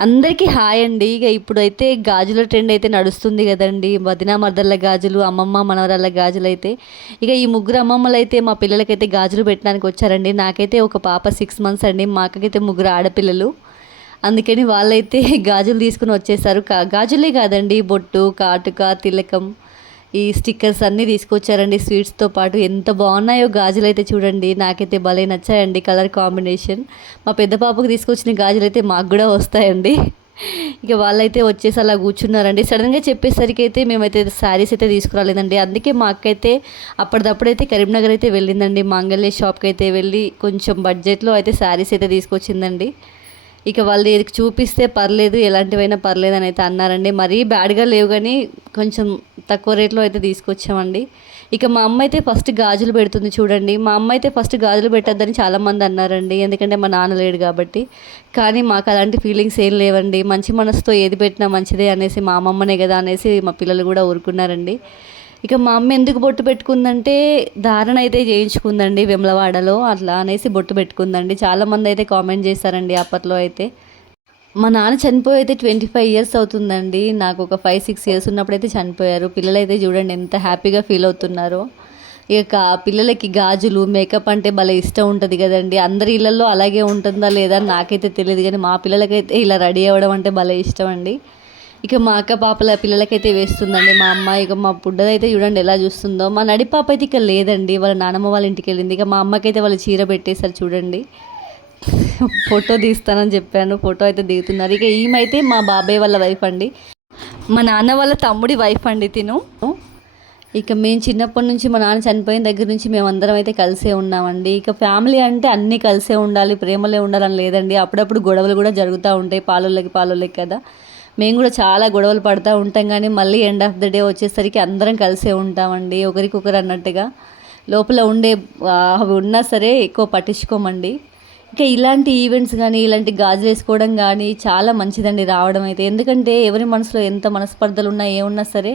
అందరికీ హాయ్ అండి. ఇక ఇప్పుడైతే గాజుల ట్రెండ్ అయితే నడుస్తుంది కదండి. వదినా మర్దళ్ళ గాజులు అమ్మమ్మ మనవరాళ్ళ గాజులు అయితే ఇక ఈ ముగ్గురు అమ్మమ్మలు అయితే మా పిల్లలకైతే గాజులు పెట్టడానికి వచ్చారండి. నాకైతే ఒక పాప సిక్స్ మంత్స్ అండి. మా అక్కకైతే ముగ్గురు ఆడపిల్లలు. అందుకని వాళ్ళైతే గాజులు తీసుకుని వచ్చేసారు. కా- గాజులే కాదండి. బొట్టు కాటుక తిలకం. ఈ స్టిక్కర్స్ అన్నీ తీసుకొచ్చారండి స్వీట్స్తో పాటు. ఎంత బాగున్నాయో గాజులు అయితే చూడండి. నాకైతే భలే నచ్చాయండి కలర్ కాంబినేషన్. మా పెద్ద పాపకు తీసుకొచ్చిన గాజులు అయితే మాకు కూడా వస్తాయండి. ఇక వాళ్ళైతే వచ్చేసి అలా కూర్చున్నారండి. సడన్గా చెప్పేసరికి అయితే మేమైతే శారీస్ అయితే తీసుకురాలేదండి. అందుకే మా అప్పటిదప్పుడైతే కరీంనగర్ అయితే వెళ్ళిందండి. మాంగళ్య షాప్కి అయితే వెళ్ళి కొంచెం బడ్జెట్లో అయితే శారీస్ అయితే తీసుకొచ్చిందండి. ఇక వాళ్ళు ఏది చూపిస్తే పర్లేదు ఎలాంటివైనా పర్లేదు అని అయితే అన్నారండి. మరీ బ్యాడ్గా లేవు కానీ కొంచెం తక్కువ రేట్లో అయితే తీసుకొచ్చామండి. ఇక మా అమ్మ అయితే ఫస్ట్ గాజులు పెడుతుంది చూడండి. మా అమ్మ అయితే ఫస్ట్ గాజులు పెట్టద్దని చాలామంది అన్నారండి. ఎందుకంటే మా నాన్న లేడు కాబట్టి. కానీ మాకు అలాంటి ఫీలింగ్స్ ఏం లేవండి. మంచి మనసుతో ఏది పెట్టినా మంచిదే అనేసి మా అమ్మమ్మనే కదా అనేసి మా పిల్లలు కూడా ఊరుకున్నారండి. ఇక మా అమ్మ ఎందుకు బొట్టు పెట్టుకుందంటే ధారణ అయితే చేయించుకుందండి విమలవాడలో. అట్లా అనేసి బొట్టు పెట్టుకుందండి. చాలామంది అయితే కామెంట్ చేశారండి అప్పట్లో అయితే. మా నాన్న చనిపోయి అయితే ట్వంటీ ఫైవ్ ఇయర్స్ అవుతుందండి. నాకు ఒక ఫైవ్ సిక్స్ ఇయర్స్ ఉన్నప్పుడైతే చనిపోయారు. పిల్లలైతే చూడండి ఎంత హ్యాపీగా ఫీల్ అవుతున్నారో. ఇక పిల్లలకి గాజులు మేకప్ అంటే భలే ఇష్టం ఉంటుంది కదండి. అందరి ఇళ్ళల్లో అలాగే ఉంటుందా లేదా అని నాకైతే తెలియదు కానీ మా పిల్లలకైతే ఇలా రెడీ అవ్వడం అంటే భలే ఇష్టం అండి. ఇక మా అక్క పాపల పిల్లలకైతే వేస్తుందండి. మా అమ్మ ఇక మా బుడ్డదైతే చూడండి ఎలా చూస్తుందో. మా నడిపాప అయితే ఇక లేదండి. వాళ్ళ నానమ్మ వాళ్ళ ఇంటికి వెళ్ళింది. ఇక మా అమ్మకైతే వాళ్ళు చీర పెట్టేశారు చూడండి. ఫోటో తీస్తానని చెప్పాను ఫోటో అయితే దిగుతున్నారు. ఇక ఈమెయితే మా బాబాయ్ వాళ్ళ వైఫ్ అండి. మా నాన్న వాళ్ళ తమ్ముడి వైఫ్ అండి తిను. ఇక మేము చిన్నప్పటి నుంచి మా నాన్న చనిపోయిన దగ్గర నుంచి మేము అందరం అయితే కలిసే ఉన్నామండి. ఇక ఫ్యామిలీ అంటే అన్నీ కలిసే ఉండాలి ప్రేమలే ఉండాలని లేదండి. అప్పుడప్పుడు గొడవలు కూడా జరుగుతూ ఉంటాయి పాలోళ్ళకి పాలోళ్ళకి కదా. మేము కూడా చాలా గొడవలు పడుతూ ఉంటాం కానీ మళ్ళీ ఎండ్ ఆఫ్ ద డే వచ్చేసరికి అందరం కలిసే ఉంటామండి ఒకరికొకరు అన్నట్టుగా. లోపల ఉండే అవి ఉన్నా సరే ఎక్కువ పట్టించుకోమండి. ఇంకా ఇలాంటి ఈవెంట్స్ కానీ ఇలాంటి గాజులు వేసుకోవడం కానీ చాలా మంచిదండి రావడం అయితే. ఎందుకంటే ఎవరి మనసులో ఎంత మనస్పర్ధలు ఉన్నా ఏమున్నా సరే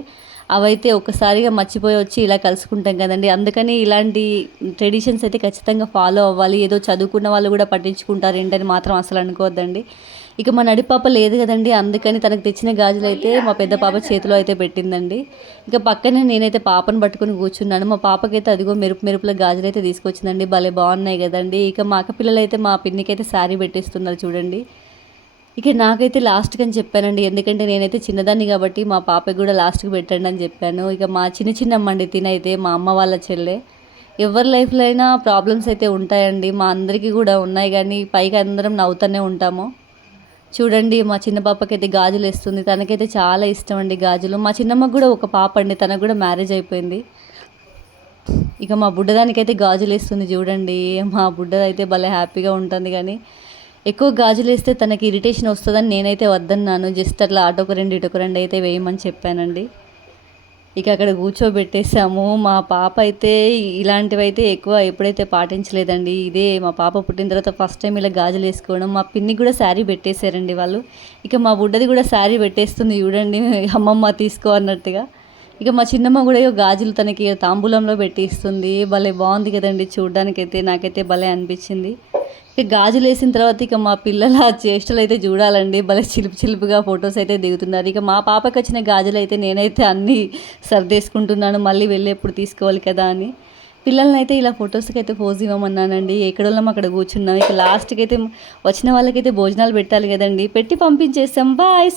అవైతే ఒకసారిగా మర్చిపోయి వచ్చి ఇలా కలుసుకుంటాం కదండి. అందుకని ఇలాంటి ట్రెడిషన్స్ అయితే ఖచ్చితంగా ఫాలో అవ్వాలి. ఏదో చదువుకున్న వాళ్ళు కూడా పట్టించుకుంటారు ఏంటని మాత్రం అసలు అనుకోవద్దండి. ఇక మా నడి పాప లేదు కదండి. అందుకని తనకు తెచ్చిన గాజులు అయితే మా పెద్ద పాప చేతిలో అయితే పెట్టిందండి. ఇక పక్కనే నేనైతే పాపను పట్టుకుని కూర్చున్నాను. మా పాపకైతే అదిగో మెరుపు మెరుపుల గాజులు అయితే తీసుకొచ్చిందండి. భలే బాగున్నాయి కదండి. ఇక మా అక్క మా పిన్నికైతే శారీ పెట్టిస్తున్నారు చూడండి. ఇక నాకైతే లాస్ట్కి అని చెప్పానండి. ఎందుకంటే నేనైతే చిన్నదాన్ని కాబట్టి మా పాపకి కూడా లాస్ట్కి పెట్టండి అని చెప్పాను. ఇక మా చిన్న చిన్న అమ్మండి తినైతే మా అమ్మ వాళ్ళ చెల్లె. ఎవరి లైఫ్లో అయినా ప్రాబ్లమ్స్ అయితే ఉంటాయండి. మా అందరికీ కూడా ఉన్నాయి కానీ పైకి అందరం నవ్వుతూనే ఉంటాము. చూడండి మా చిన్న పాపకి అయితే గాజులు వేస్తుంది. తనకైతే చాలా ఇష్టం అండి గాజులు. మా చిన్నమ్మకు కూడా ఒక పాప అండి. తనకు కూడా మ్యారేజ్ అయిపోయింది. ఇక మా బుడ్డదానికైతే గాజులు వేస్తుంది చూడండి. మా బుడ్డదైతే భలే హ్యాపీగా ఉంటుంది కానీ ఎక్కువ గాజులు వేస్తే తనకి ఇరిటేషన్ వస్తుందని నేనైతే వద్దన్నాను. జస్ట్ అట్లా అటొక రెండు ఇటొక రెండు అయితే వేయమని చెప్పానండి. ఇక అక్కడ కూర్చోబెట్టేసాము మా పాప అయితే ఇలాంటివి అయితే ఎక్కువ ఎప్పుడైతే పాటించలేదండి. ఇదే మా పాప పుట్టిన తర్వాత ఫస్ట్ టైం ఇలా గాజులు వేసుకోవడం. మా పిన్ని కూడా శారీ పెట్టేశారండి వాళ్ళు. ఇక మా బుడ్డది కూడా శారీ పెట్టేస్తుంది చూడండి. అమ్మమ్మ తీసుకో అన్నట్టుగా. ఇక మా చిన్నమ్మ కూడా గాజులు తనకి తాంబూలంలో పెట్టిస్తుంది. భలే బాగుంది కదండి చూడడానికైతే. నాకైతే భలే అనిపించింది. ఇక గాజులు వేసిన తర్వాత ఇక మా పిల్లల చేష్టలు అయితే చూడాలండి. భలే చిలుపు చిలుపుగా ఫొటోస్ అయితే దిగుతున్నారు. ఇక మా పాపకి వచ్చిన గాజులు అయితే నేనైతే అన్నీ సర్దేసుకుంటున్నాను. మళ్ళీ వెళ్ళి ఎప్పుడు తీసుకోవాలి కదా అని. పిల్లల్ని అయితే ఇలా ఫొటోస్కి అయితే పోజ్ ఇవ్వమన్నానండి. ఎక్కడోళ్ళం అక్కడ కూర్చున్నాం. ఇక లాస్ట్కి అయితే వచ్చిన వాళ్ళకైతే భోజనాలు పెట్టాలి కదండి. పెట్టి పంపించేసాం బాయ్